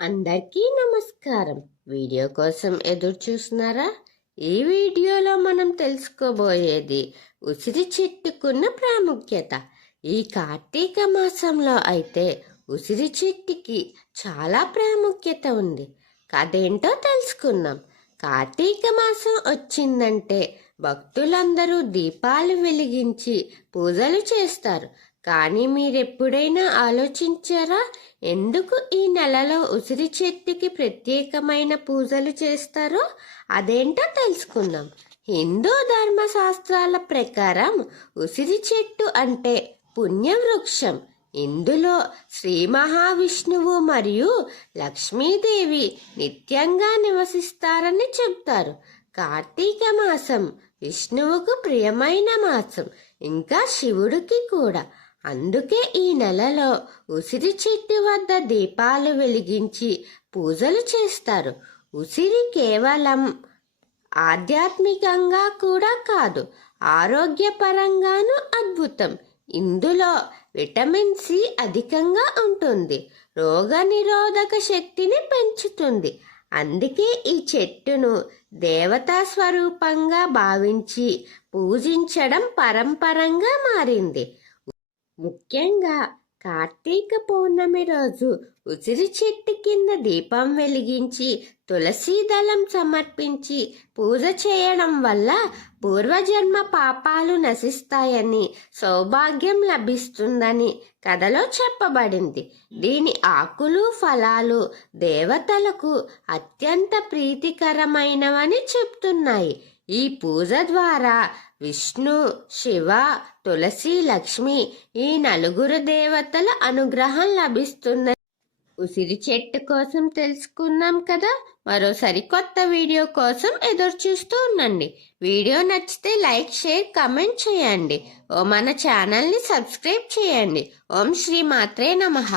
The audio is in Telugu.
అందరికీ నమస్కారం. వీడియో కోసం ఎదురు చూస్తున్నారా? ఈ వీడియోలో మనం తెలుసుకోబోయేది ఉసిరి చెట్టుకున్న ప్రాముఖ్యత. ఈ కార్తీక మాసంలో అయితే ఉసిరి చెట్టుకి చాలా ప్రాముఖ్యత ఉంది. అదేంటో తెలుసుకుందాం. కార్తీక మాసం వచ్చిందంటే భక్తులందరూ దీపాలు వెలిగించి పూజలు చేస్తారు. కానీ మీరెప్పుడైనా ఆలోచించారా, ఎందుకు ఈ నెలలో ఉసిరి చెట్టుకి ప్రత్యేకమైన పూజలు చేస్తారో? అదేంటో తెలుసుకుందాం. హిందూ ధర్మశాస్త్రాల ప్రకారం ఉసిరి చెట్టు అంటే పుణ్యవృక్షం. ఇందులో శ్రీ మహావిష్ణువు మరియు లక్ష్మీదేవి నిత్యంగా నివసిస్తారని చెప్తారు. కార్తీక మాసం విష్ణువుకు ప్రియమైన మాసం, ఇంకా శివుడికి కూడా. అందుకే ఈ నెలలో ఉసిరి చెట్టు వద్ద దీపాలు వెలిగించి పూజలు చేస్తారు. ఉసిరి కేవలం ఆధ్యాత్మికంగా కూడా కాదు, ఆరోగ్యపరంగానూ అద్భుతం. ఇందులో విటమిన్ సి అధికంగా ఉంటుంది, రోగనిరోధక శక్తిని పెంచుతుంది. అందుకే ఈ చెట్టును దేవతా స్వరూపంగా భావించి పూజించడం పరంపరంగా మారింది. ముఖ్యంగా కార్తీక పౌర్ణమి రోజు ఉసిరి చెట్టు కింద దీపం వెలిగించి తులసి దళం సమర్పించి పూజ చేయడం వల్ల పూర్వజన్మ పాపాలు నశిస్తాయని, సౌభాగ్యం లభిస్తుందని కథలో చెప్పబడింది. దీని ఆకులు, ఫలాలు దేవతలకు అత్యంత ప్రీతికరమైనవని చెప్తున్నాయి. ఈ పూజ ద్వారా విష్ణు, శివ, తులసి, లక్ష్మి ఈ నలుగురు దేవతల అనుగ్రహం లభిస్తుంది. ఉసిరి చెట్టు కోసం తెలుసుకున్నాం కదా. మరో సరికొత్త వీడియో కోసం ఎదురు చూస్తూ ఉండండి. వీడియో నచ్చితే లైక్, షేర్, కమెంట్ చేయండి. మన ఛానల్ని సబ్స్క్రైబ్ చేయండి. ఓం శ్రీ మాత్రే నమః.